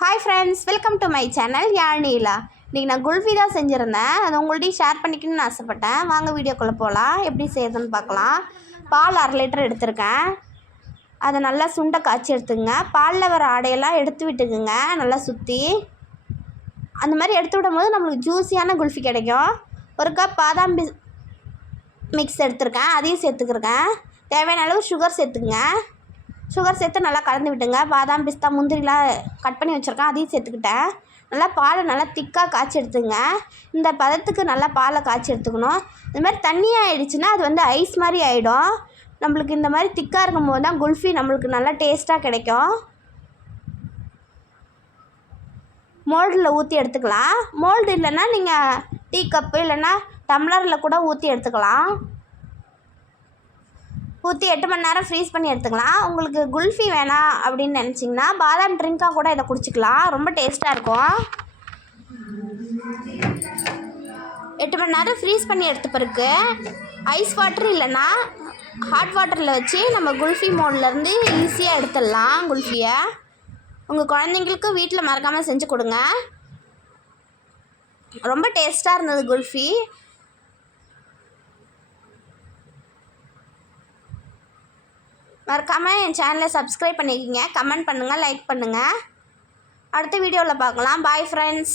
Hi friends, welcome to my channel Yazhnila. இன்றைக்கி நான் குல்ஃபி தான் செஞ்சுருந்தேன். அதை உங்கள்கிட்டையும் ஷேர் பண்ணிக்கணும்னு ஆசைப்பட்டேன். வாங்க வீடியோக்குள்ளே போகலாம். எப்படி செய்யுதுன்னு பார்க்கலாம். பால் 1/2 லிட்டர் எடுத்திருக்கேன். அதை நல்லா சுண்டை காய்ச்சி எடுத்துங்க. பாலில் வர ஆடையெல்லாம் எடுத்து விட்டுக்குங்க. நல்லா சுற்றி அந்த மாதிரி எடுத்து விடும்போது நம்மளுக்கு ஜூஸியான குல்ஃபி கிடைக்கும். ஒரு கப் பாதாம் மிக்ஸ் எடுத்துருக்கேன், அதையும் சேர்த்துக்கிறேன். தேவையான அளவு சுகர் சேர்த்துக்குங்க. சுகர் சேர்த்து நல்லா கலந்து விட்டுங்க. பாதாம், பிஸ்தா, முந்திரிலாம் கட் பண்ணி வச்சுருக்கேன், அதையும் சேர்த்துக்கிட்டேன். நல்லா பாலை நல்லா திக்காக காய்ச்சி எடுத்துங்க. இந்த பதத்துக்கு நல்லா பாலை காய்ச்சி எடுத்துக்கணும். இந்த மாதிரி தண்ணியாக ஆகிடுச்சுன்னா அது வந்து ஐஸ் மாதிரி ஆகிடும். நம்மளுக்கு இந்த மாதிரி திக்காக இருக்கும்போது தான் குல்ஃபி நம்மளுக்கு நல்லா டேஸ்ட்டாக கிடைக்கும். மோல்டில் ஊற்றி எடுத்துக்கலாம். மோல்டு இல்லைன்னா நீங்கள் டீ கப்பு இல்லைன்னா டம்ளரில் கூட ஊற்றி எடுத்துக்கலாம். ஊற்றி 8 மணி நேரம் ஃப்ரீஸ் பண்ணி எடுத்துக்கலாம். உங்களுக்கு குல்ஃபி வேணாம் அப்படின்னு நினச்சிங்கன்னா பாதாம் ட்ரிங்காக கூட இதை குடிச்சிக்கலாம். ரொம்ப டேஸ்ட்டாக இருக்கும். 8 மணி நேரம் ஃப்ரீஸ் பண்ணி எடுத்த பிறகு ஐஸ் வாட்டர் இல்லைன்னா ஹாட் வாட்டரில் வச்சு நம்ம குல்ஃபி மோட்லேருந்து ஈஸியாக எடுத்துடலாம் குல்ஃபியை. உங்கள் குழந்தைங்களுக்கு வீட்டில் மறக்காமல் செஞ்சு கொடுங்க. ரொம்ப டேஸ்ட்டாக இருந்தது குல்ஃபி. மறக்காமல் என் சேனலை சப்ஸ்கிரைப் பண்ணிக்கோங்க. கமெண்ட் பண்ணுங்கள், லைக் பண்ணுங்கள். அடுத்த வீடியோவில் பார்க்கலாம். Bye friends.